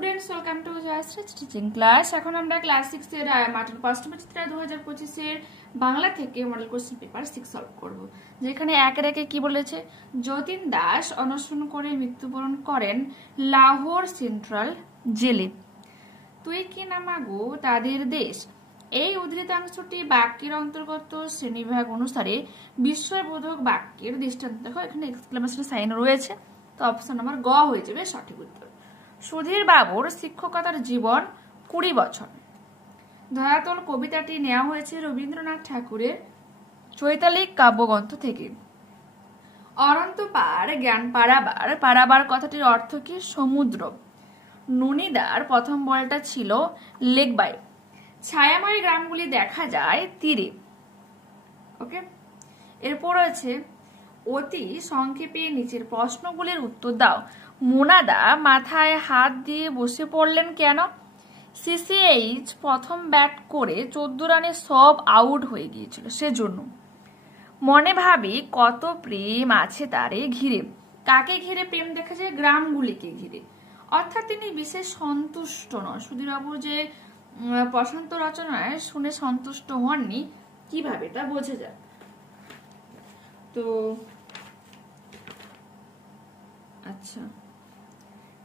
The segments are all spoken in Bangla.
Students, welcome to Jayashree teaching class. এখন আমরা ক্লাস 6 এর মাটন অষ্টমচিত্রা 2025 এর বাংলা থেকে মডেল কোশ্চেন পেপার 6 সলভ করব। যেখানে একের একে কি বলেছে, যতীন দাস অনশন করে মৃত্যুবরণ করেন লাহোর সেন্ট্রাল জেলে। তুই কি নামাগো তাদের দেশ। এই উদ্ধৃতাংশটি বাক্যের অন্তর্গত শ্রেণীবিভাগ অনুসারে বিস্ময়বোধক বাক্যের দৃষ্টান্ত। দেখো এখানে এক্সক্লেমেশন সাইন রয়েছে, তো অপশন নাম্বার গ হয়ে যাবে সঠিক উত্তর। সুধীর বাবুর শিক্ষকতার জীবন 20 বছর। ধরাতল কবিতাটি নেওয়া হয়েছে রবীন্দ্রনাথ ঠাকুরের চৈতালিক কাব্যগ্রন্থ থেকে। অনন্ত পার জ্ঞান পারাবার, পারাবার কথাটির অর্থ কি? সমুদ্র। ননিদার প্রথম বলটা ছিল লেগ বাই। ছায়াময় গ্রামগুলি দেখা যায় তীরে। ওকে, এরপর আছে অতি সংক্ষেপে নিচের প্রশ্নগুলির উত্তর দাও। মোনাদা মাথায় হাত দিয়ে বসে পড়লেন কেন? সিসিএইচ প্রথম ব্যাট করে 14 রানে সব আউট হয়ে গিয়েছিল সেজন্য। মনে ভাবি কত প্রেম আছে তারে ঘিরে। কাকে ঘিরে প্রেম দেখা যায়? গ্রামগুলিকে ঘিরে। অর্থাৎ তিনি বিশেষ সন্তুষ্ট নন। সুধীরবাবু যে প্রশান্ত রচনায় শুনে সন্তুষ্ট হননি, কিভাবে তা বোঝা যায়। তো আচ্ছা,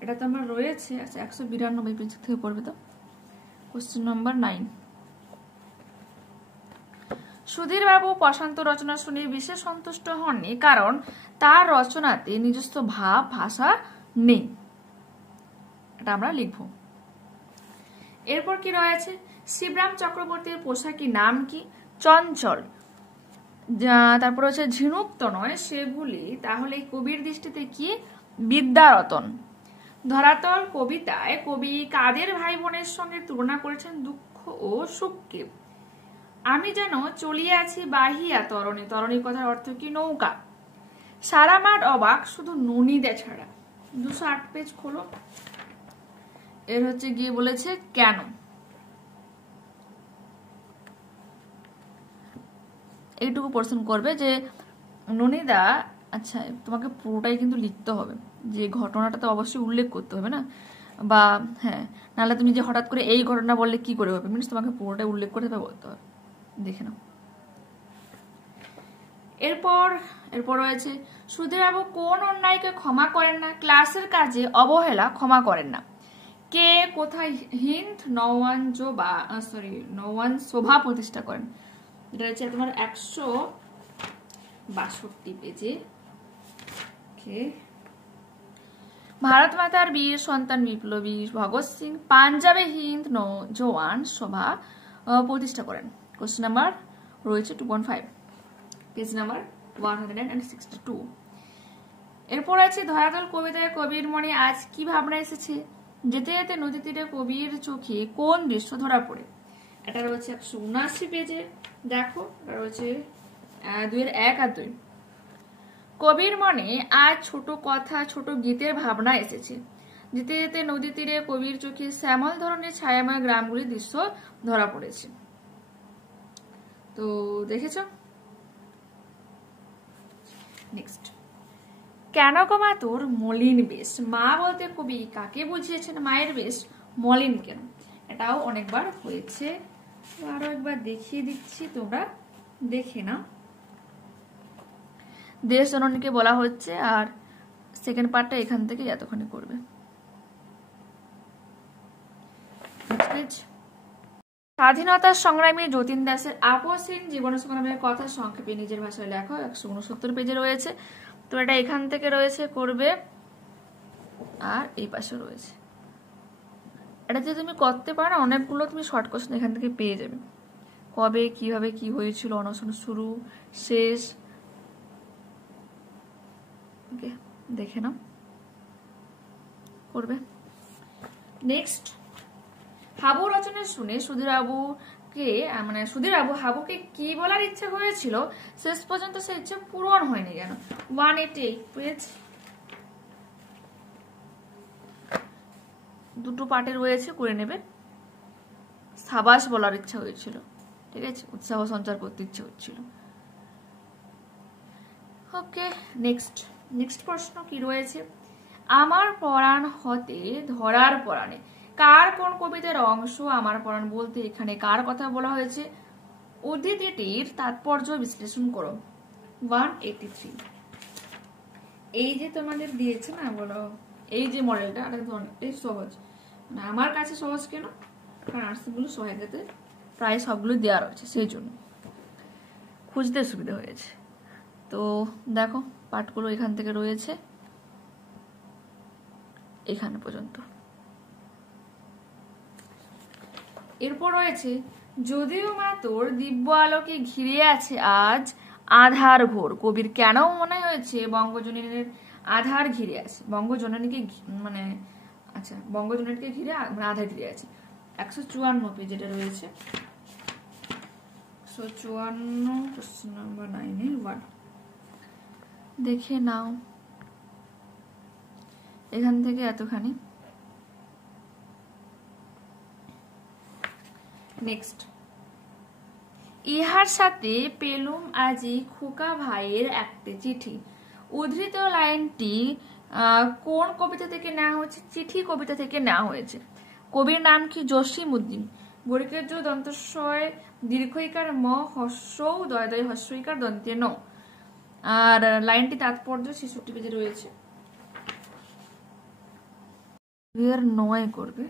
এটা তো আমার রয়েছে। আচ্ছা, 192 পেজ থেকে পড়বে। তো কোশ্চেন নাম্বার 9। সুধীরবাবু প্রশান্ত রচনা শুনে বিশেষ সন্তুষ্ট হননি কারণ তার রচনাতে নিজস্ব ভাব ভাষা নেই। এটা আমরা লিখব। এরপর কি রয়েছে, শিবরাম চক্রবর্তীর পোশাকি নাম কি? চঞ্চল। তারপর হচ্ছে ঝিনুক তো নয় সেগুলি, তাহলে কবির দৃষ্টিতে কি? বিদ্যারতন। ধরাতল কবিতায় কবি কাদের ভাই বোনের সঙ্গে তুলনা করেছেন? দুঃখ ও সুখকে। আমি যেন চলিয়ে আছি বাহিয়া তরণী। তরণী কথার অর্থ কি? নৌকা। সারা মাঠ অবাক শুধু ননিদা ছাড়া। 208 পেজ খোলো। এর হচ্ছে গিয়ে বলেছে কেন। এইটুকু প্রশ্ন করবে যে ননিদা, আচ্ছা তোমাকে পুরোটাই কিন্তু লিখতে হবে, যে ঘটনাটা তো অবশ্যই উল্লেখ করতে হবে না, বা হ্যাঁ, নাহলে তুমি যে হঠাৎ করে এই ঘটনা বললে কি করে হবে, মিনস তোমাকে পুরোটাই উল্লেখ করতে হবে, বলতে হবে। দেখে নাও। এরপর রয়েছে সুধীরবাবু কোন অন্যায়কে ক্ষমা করেন না? ক্লাসের কাজে অবহেলা ক্ষমা করেন না। কে কোথায় হিন্দ নওয়ান শোভা প্রতিষ্ঠা করেন? এটা হচ্ছে তোমার 162 পেজে। ভারত মাতার বীর সন্তান বিপ্লবী ভগৎ সিং পাঞ্জাবে হিন্দ জওয়ান সভা প্রতিষ্ঠা করেন। কোশ্চেন নাম্বার রয়েছে 2.5, পেজ নাম্বার 162। এরপর আছে ধরাতল কবিতায় কবির মনে আজ কি ভাবনা এসেছে? যেতে যেতে নদী তীরে কবির চোখে কোন দৃশ্য ধরা পড়ে? এটা রয়েছে 179 পেজে। দেখো, এটা রয়েছে 2-1 আর 2। কবির মনে আজ ছোট কথা ছোট গীতের ভাবনা এসেছে। যেতে যেতে নদী তীরে কবির চোখে শ্যামল ধরনের ছায়াময় গ্রামগুলির দৃশ্য ধরা পড়েছে। তো দেখেছ। নেক্সট, কেন গো মা তোর মলিন বেশ? মা বলতে কবি কাকে বুঝিয়েছেন? মায়ের বেশ মলিন কেন? এটাও অনেকবার হয়েছে, আরো একবার দেখিয়ে দিচ্ছি, তোমরা দেখে নাও। দেশ জননীকে বলা হচ্ছে, আর সেকেন্ড পার্টটা এখান থেকে এতখানি করবে। স্বাধীনতার সংগ্রামী যতীন দাসের আপসহীন জীবন সংগ্রামের কথা সংক্ষেপে নিজের ভাষায় লেখো। 169 পেজে রয়েছে। তো এটা এখান থেকে রয়েছে, করবে, আর এই পাশে রয়েছে। এটা যদি তুমি করতে পারো, অনেকগুলো তুমি শর্ট কোশ্চেন এখান থেকে পেয়ে যাবে। কবে কিভাবে কি হয়েছিল, অনশন শুরু শেষ, দেখে নাও, করবে। নেক্সট, হাবু রচনা শুনে সুধীরবাবু হাবুকে কি বলার ইচ্ছা হয়েছিল, শেষ পর্যন্ত সে ইচ্ছা পূরণ হয়নি কেন? 188 পেজ। দুটো পার্টে রয়েছে, করে নেবে। সাবাস বলার ইচ্ছা হয়েছিল, ঠিক আছে, উৎসাহ সঞ্চার করতে ইচ্ছা হচ্ছিল। ওকে, নেক্সট প্রশ্ন কি রয়েছে, আমার পরাণ হতে ধরার পরাণে, কার কোন কবিতার অংশ আমার পরাণ বলতে এখানে কার কথা বলা হয়েছে? উদ্ধৃতিটির তাৎপর্য বিশ্লেষণ করো। 183। এই যে তোমাদের দিয়েছে না, বলো এই যে মডেলটা অনেকটাই সহজ, মানে আমার কাছে সহজ কেন, কারণ আর্টসগুলো সহায়তাতে প্রায় সবগুলো দেওয়া রয়েছে, সেই জন্য খুঁজতে সুবিধা হয়েছে। তো দেখো পাঠগুলো এখান থেকে রয়েছে এখানে পর্যন্ত। এরপর রয়েছে যদিও মা তোর দিব্য আলোকে ঘিরে আছে আজ আধার ঘোর, কবির কেন মনে হয়েছে বঙ্গজননীর আধার ঘিরে আছে? বঙ্গজননীকে মানে আচ্ছা বঙ্গজননীকে ঘিরে মানে আধার ঘিরে আছে। 154 পেজ এটা রয়েছে, 154 কোশ্চেন নাম্বার 9 দেখে নাও এখান থেকে এতখানি। নেক্সট, ইহার সাথে পেলুম আজি খোকা ভাইয়ের একটা চিঠি। উদ্ধৃত লাইনটি কোন কবিতা থেকে নেওয়া হয়েছে? চিঠি কবিতা থেকে নেওয়া হয়েছে। কবির নাম কি? জসিম উদ্দিন। বর্গের দন্তস্বয় দীর্ঘইকার ম, হস্যৌ দয় দয় হস্যইকার দন্তে ন। আর লাইনটি তাৎপর্য 66 পেজে রয়েছে। 9 করবে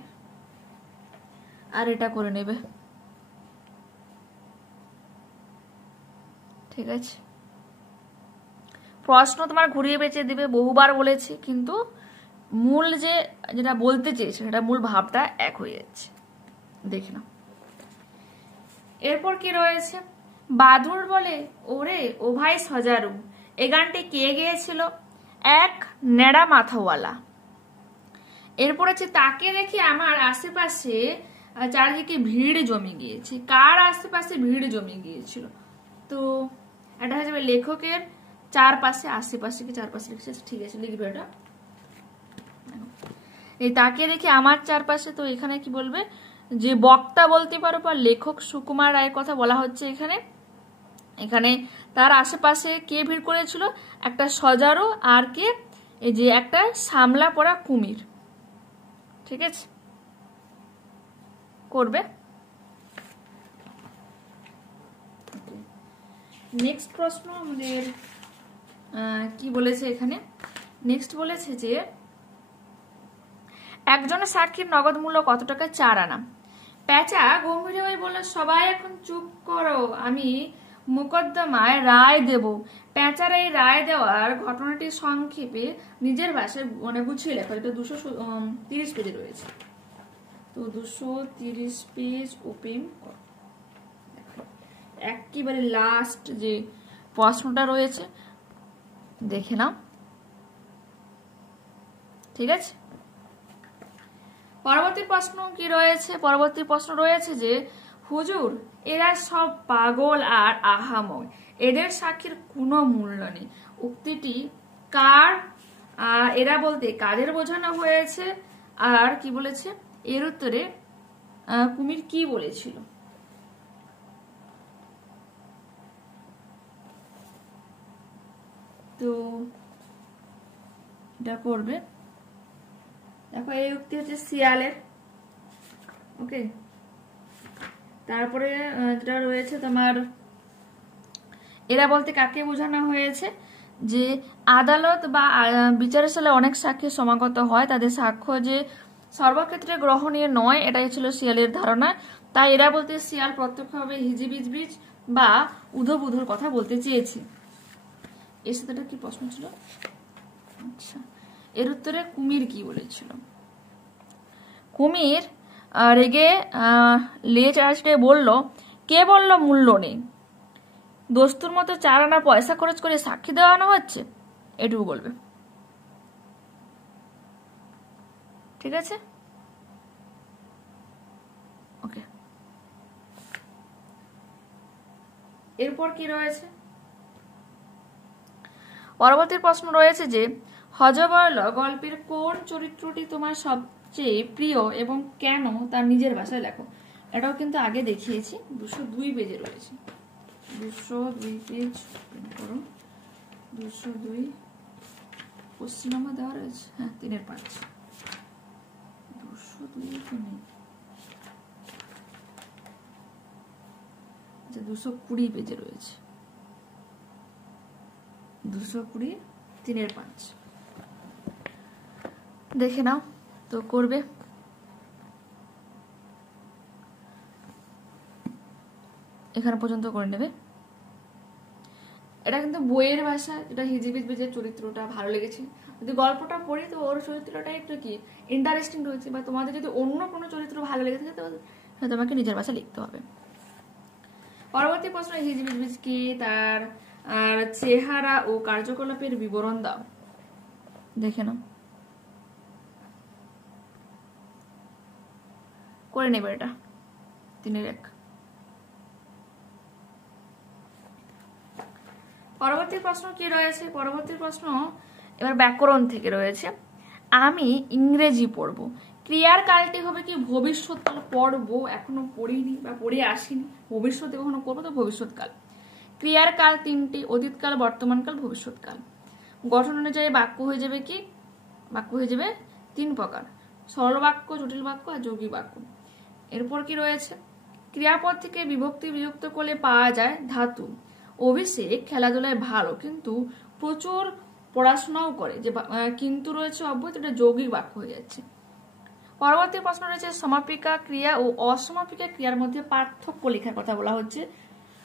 আর এটা করে নেবে, ঠিক আছে? প্রশ্ন তোমার ঘুরিয়ে পেঁচে দিবে, বহুবার বলেছি, কিন্তু মূল যেটা বলতে চেয়েছে সেটা মূল ভাবটা এক হয়ে যাচ্ছে, দেখে নাও। এরপর কি রয়েছে? বাদুর বলে ওরে ও ভাই সজারু, এই গানটি কে গেয়েছিল? এক নেড়া মাথাওয়ালা। এরপর আছে তাকে দেখে আমার আশেপাশে চারিদিকে ভিড় জমে গিয়েছে। কার আশেপাশে ভিড় জমে গিয়েছিল? তো এটা হয়ে যাবে লেখকের চারপাশে, আশেপাশে কি চারপাশে লিখছে, ঠিক আছে লিখবে এটা। এই তাকে দেখে আমার চারপাশে, তো এখানে কি বলবে? যে বক্তা বলতে পারো বা লেখক সুকুমার রায়ের কথা বলা হচ্ছে এখানে। এখানে তার আশেপাশে কে ভিড় করেছিল? একটা সজারু আর কে? এই যে একটা সামলা পরা কুমির, ঠিক আছে করবে। নেক্সট প্রশ্ন আমাদের কি বলেছে এখানে? নেক্সট বলেছে যে একজন সাক্ষীর নগদ মূল্য কত টাকা? 4 আনা। পেঁচা গম্ভীর হয়ে বলল সবাই এখন চুপ করো, আমি মোকদ্দমায় রায় দেব। পেঁচার এই রায় দেওয়ার ঘটনাটি সংক্ষেপে নিজের ভাষায় মানে গুছিয়ে লেখো। এটা 230 পেজে রয়েছে, তো 230 পেজ ওপেন করো। একেবারে লাস্ট যে প্রশ্নটা রয়েছে দেখে নাও, ঠিক আছে? পরবর্তী প্রশ্ন কি রয়েছে? পরবর্তী প্রশ্ন রয়েছে যে হুজুর এরা সব পাগল আর আহাময়, এদের সাক্ষীর কোনো মূল্য নেই। উক্তিটি কার? এরা বলতে কাদের বোঝানো হয়েছে? আর কি বলেছে এর উত্তরে কুমির কি বলেছিল? তো এটা করবে। দেখো এই উক্তি হচ্ছে শিয়ালের, ওকে। তারপরে যেটা রয়েছে তোমার এরা বলতে কাকে বোঝানো হয়েছে? যে আদালত বা বিচারশালে অনেক সাক্ষী সমাগত হয়, তাদের সাক্ষ্য যে সর্বক্ষেত্রে গ্রহণীয় নয়, এটাই ছিল শিয়ালের ধারণা। তাই এরা বলতে শিয়াল প্রত্যক্ষভাবে হিজিবিজবিজ বা উধোবুধোর কথা বলতে চেয়েছে। এর সাথে কি প্রশ্ন ছিল? আচ্ছা, এর উত্তরে কুমির কি বলেছিল? কুমির রেগে লেজ আঁচড়ে বলল কে বলল মূল্য নেই? দস্তুর মতো 4 আনা পয়সা খরচ করে সাক্ষী দেওয়ানো হচ্ছে, এটুকু বলবে, ঠিক আছে ওকে। এরপর কি রয়েছে? পরবর্তী প্রশ্ন রয়েছে যে হযবরল গল্পের কোন চরিত্রটি তোমার সবচেয়ে প্রিয় এবং কেন তার নিজের ভাষায় লেখো। এটাও কিন্তু আগে দেখিয়েছি, 202 পেজে রয়েছে, 202 পেজ করো, 202 কোশ্চেন নাম্বার দেওয়া রয়েছে, হ্যাঁ 3/5, 202 তো নেই, আচ্ছা 220 পেজে রয়েছে, 220 3/5 দেখে নাও তো করবে। এখানে পর্যন্ত করে নেবে। এটা কিন্তু বইয়ের ভাষা, যেটা হিজিবিজির চরিত্রটা ভালো লেগেছে। যদি গল্পটা পড়ি তো ওর চরিত্রটা একটু কি ইন্টারেস্টিং রয়েছে, বা তোমাদের যদি অন্য কোনো চরিত্র ভালো লেগে থাকে তো তোমাকে নিজের ভাষা লিখতে হবে। পরবর্তী প্রশ্ন, হিজিবিজ কি, তার আর চেহারা ও কার্যকলাপের বিবরণ দাও। দেখে নাও, করে নেবে এটা 3/1। পরবর্তী প্রশ্ন কি রয়েছে? পরবর্তী প্রশ্ন এবার ব্যাকরণ থেকে রয়েছে। আমি ইংরেজি পড়ব, ক্রিয়ার কালটি হবে কি ভবিষ্যৎকাল। পড়বো, এখনো পড়িনি বা পড়ে আসিনি, ভবিষ্যতে কখনো করবো তো ভবিষ্যৎকাল। ক্রিয়ার কাল 3টি, অতীতকাল, বর্তমানকাল, ভবিষ্যৎকাল। গঠন অনুযায়ী বাক্য হয়ে যাবে কি, বাক্য হয়ে যাবে 3 প্রকার, সরল বাক্য, জটিল বাক্য আর যৌগিক বাক্য। এরপর কি রয়েছে, ক্রিয়াপদ থেকে বিভক্তি বিযুক্ত করলে পাওয়া যায় ধাতু। অভিষেক খেলাধুলায় ভালো কিন্তু প্রচুর পড়াশোনাও করে, যে কিন্তু রয়েছে অব্যয়, এটা যৌগিক বাক্য হয়ে যাচ্ছে। পরবর্তী প্রশ্ন রয়েছে সমাপিকা ক্রিয়া ও অসমাপিকা ক্রিয়ার মধ্যে পার্থক্য লেখার কথা বলা হচ্ছে,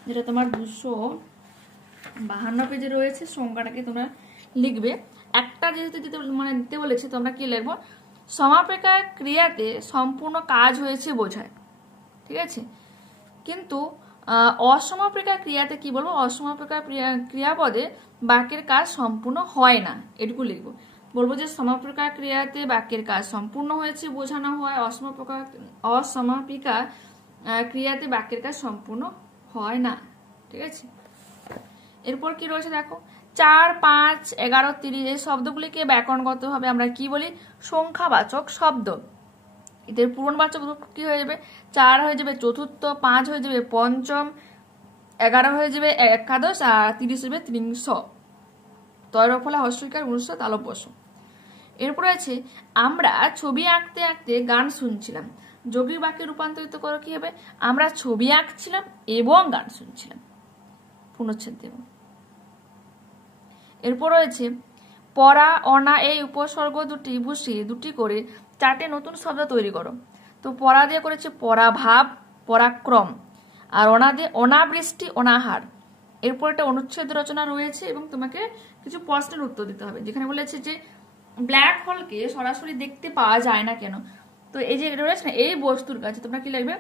যেটা তোমার 252 পেজে রয়েছে। সংখ্যাটাকে তোমরা লিখবে। একটা যেহেতু দিতে বলেছে, তোমরা কি লিখবো, সমাপিকা ক্রিয়াতে সম্পূর্ণ কাজ হয়েছে বোঝায়, ঠিক আছে। কিন্তু অসমাপিকা ক্রিয়াতে কি বলবো, অসমাপিকা ক্রিয়াপদে বাক্যের কাজ সম্পূর্ণ হয় না, এটুকু লিখবো। বলবো যে সমাপিকা ক্রিয়াতে বাক্যের কাজ সম্পূর্ণ হয়েছে বোঝানো হয়, অসমাপিকা ক্রিয়াতে বাক্যের কাজ সম্পূর্ণ হয় না, ঠিক আছে। এরপর কি রয়েছে দেখো, 4, 5, 11, 30 এই শব্দগুলিকে ব্যাকরণগতভাবে আমরা কি বলি, সংখ্যাবাচক শব্দ। এদের পূরণবাচক রূপ কি হয়ে যাবে, 4 হয়ে যাবে চতুর্থ, 5 হয়ে যাবে পঞ্চম, 11 হয়ে যাবে একাদশ, আর 30 হবে ত্রিংশ। তৈরব ফলে হস্যইকার 19 তালব্যস্য। এরপর আছে আমরা ছবি আঁকতে আঁকতে গান শুনছিলাম। যৌগিক বাক্যে রূপান্তরিত করো কি হবে, আমরা ছবি আঁকছিলাম এবং গান শুনছিলাম। পূর্ণচ্ছেদ দেব। এরপর রয়েছে পরা, অনা এই উপসর্গ দুটি বসিয়ে দুটি করে 4টে নতুন শব্দ তৈরি করো। তো পরা দিয়ে করেছে পরাভাব, পরাক্রম, আর অনা দিয়ে অনাবৃষ্টি, অনাহার। এরপর একটা অনুচ্ছেদ রচনা রয়েছে এবং তোমাকে কিছু প্রশ্নের উত্তর দিতে হবে, যেখানে বলেছে যে ব্ল্যাক হোলকে সরাসরি দেখতে পাওয়া যায় না কেন। তো এই যে এটা রয়েছে না, এই বস্তুর কাছে তোমরা কি লিখবে,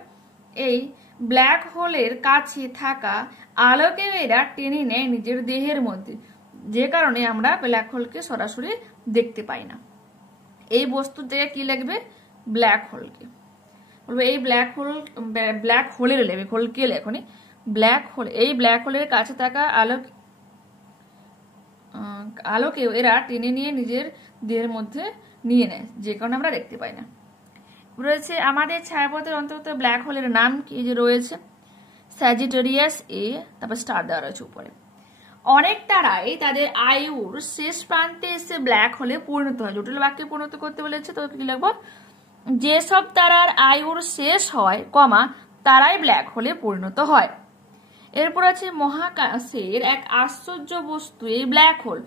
এই ব্ল্যাক হোলের কাছে থাকা আলোকে এরা টেনে নেয় নিজের দেহের মধ্যে, যে কারণে আমরা ব্ল্যাক হোলকে সরাসরি দেখতে পাই না। এই বস্তুর জায়গায় কি লিখবে, ব্ল্যাক হোলকে বলবে। এই ব্ল্যাক হোলের লেবে, হোলকে লেখনি, ব্ল্যাক হোল। এই ব্ল্যাক হোলের কাছে থাকা আলোকে এরা টেনে নিয়ে নিজের দেহের মধ্যে নিয়ে নেয়, যে কারণে আমরা দেখতে পাই না। রয়েছে আমাদের ছায়াপথের অন্তর্গত ব্ল্যাক হোলের নাম কি, যে রয়েছে স্যাজিটেরিয়াস এ, তারপর স্টার দেওয়া রয়েছে উপরে। অনেক তারাই তাদের আয়ুর শেষ প্রান্তে এসে ব্ল্যাক হোলে পরিণত হয়। জটিল বাক্যে পরিণত করতে বলেছে, তো কি লিখবো, যেসব তারার আয়ুর শেষ হয় কমা তারাই ব্ল্যাক হোলে পরিণত হয়। এরপর আছে মহাকাশের এক আশ্চর্য বস্তু এই ব্ল্যাক হোল।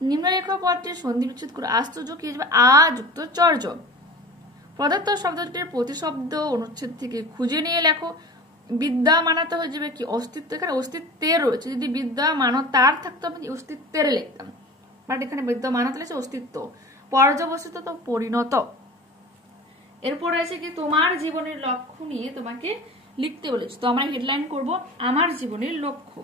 নিম্নরেখ পদটির সন্ধি বিচ্ছেদ করে আশ্চর্য কি আসবে, আ যুক্ত চর্য। প্রদত্ত শব্দটির প্রতিশব্দ অনুচ্ছেদ থেকে খুঁজে নিয়ে লেখো। বিদ্যমানতা হয়ে যাবে কি অস্তিত্ব, এখানে অস্তিত্বের রয়েছে, যদি বিদ্যমানতার থাকতো আমি অস্তিত্বের লিখতাম, বাট এখানে বিদ্যমানতা লিখছে অস্তিত্ব। পর্যবসিত তো পরিণত। এরপর আছে কি তোমার জীবনের লক্ষ্য নিয়ে তোমাকে লিখতে বলেছে, তো আমরা হেডলাইন করব আমার জীবনের লক্ষ্য।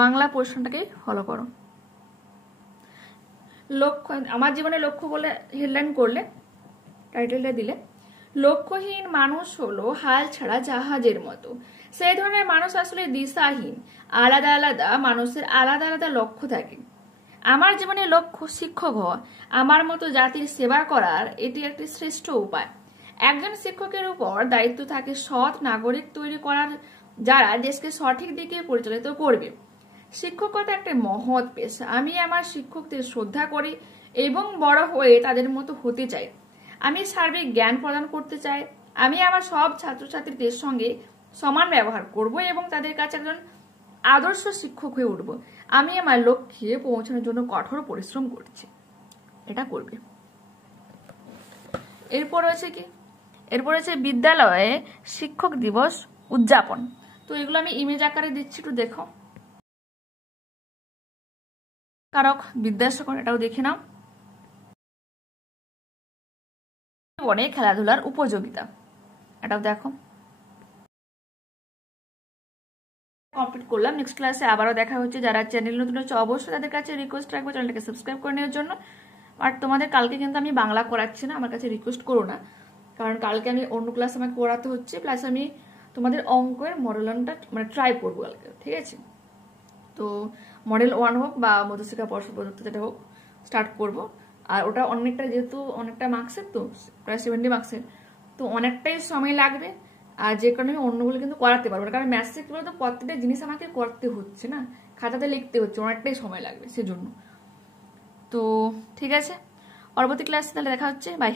বাংলা পোর্শনটাকে ফলো করো। লক্ষ্য, আমার জীবনের লক্ষ্য বলে হেডলাইন করলে, টাইটেলটা দিলে, লক্ষ্যহীন মানুষ হলো হাল ছাড়া জাহাজের মতো। সেই ধরনের মানুষ আসলে দিশাহীন। আলাদা আলাদা মানুষের আলাদা আলাদা লক্ষ্য থাকে। আমার জীবনের লক্ষ্য শিক্ষক হওয়া। আমার মতো জাতির সেবা করার এটি একটি শ্রেষ্ঠ উপায়। একজন শিক্ষকের উপর দায়িত্ব থাকে সৎ নাগরিক তৈরি করার যারা দেশকে সঠিক দিকে পরিচালিত করবে। শিক্ষকতা একটা মহৎ পেশা। আমি আমার শিক্ষকদের শ্রদ্ধা করি এবং বড় হয়ে তাদের মতো হতে চাই। আমি সার্বিক জ্ঞান প্রদান করতে চাই। আমি আমার সব ছাত্রছাত্রীদের সঙ্গে সমান ব্যবহার করব এবং তাদের কাছে একজন আদর্শ শিক্ষক হয়ে উঠব। আমি আমার লক্ষ্যে পৌঁছানোর জন্য কঠোর পরিশ্রম করছি। এটা করবে। এরপর আছে কি, এরপর আছে বিদ্যালয়ে শিক্ষক দিবস উদযাপন। তো এগুলো আমি ইমেজ আকারে দিচ্ছি, একটু দেখো। কারক বিদ্যাসাগর, এটাও দেখে নাও। জীবনে খেলাধুলার উপযোগিতা, এটাও দেখো। কমপ্লিট করলাম। নেক্সট ক্লাসে আবারও দেখা হচ্ছে। যারা চ্যানেল নতুন হচ্ছে অবশ্যই তাদের কাছে রিকোয়েস্ট রাখবো চ্যানেলটাকে সাবস্ক্রাইব করে নেওয়ার জন্য। আর তোমাদের কালকে কিন্তু আমি বাংলা করাচ্ছি না, আমার কাছে রিকোয়েস্ট করো না, কারণ কালকে আমি অন্য ক্লাস আমাকে পড়াতে হচ্ছে, প্লাস আমি তোমাদের অঙ্কের মডেল 1টা মানে ট্রাই করবো কালকে, ঠিক আছে? তো মডেল 1 হোক বা মধুশিখা পর্ষদ প্রযুক্ত যেটা হোক স্টার্ট করব। আর ওটা অনেকটা, যেহেতু অনেকটা মার্কসের, তো প্রায় 70 মার্কসের, তো অনেকটাই সময় লাগবে। আর যে কারণে আমি অন্যগুলো কিন্তু করাতে পারবো না, কারণ ম্যাথসে কি বলতো প্রত্যেকটা জিনিস আমাকে করতে হচ্ছে না, খাতাতে লিখতে হচ্ছে, অনেকটাই সময় লাগবে সেজন্য। তো ঠিক আছে, পরবর্তী ক্লাসে তাহলে দেখা হচ্ছে, বাই।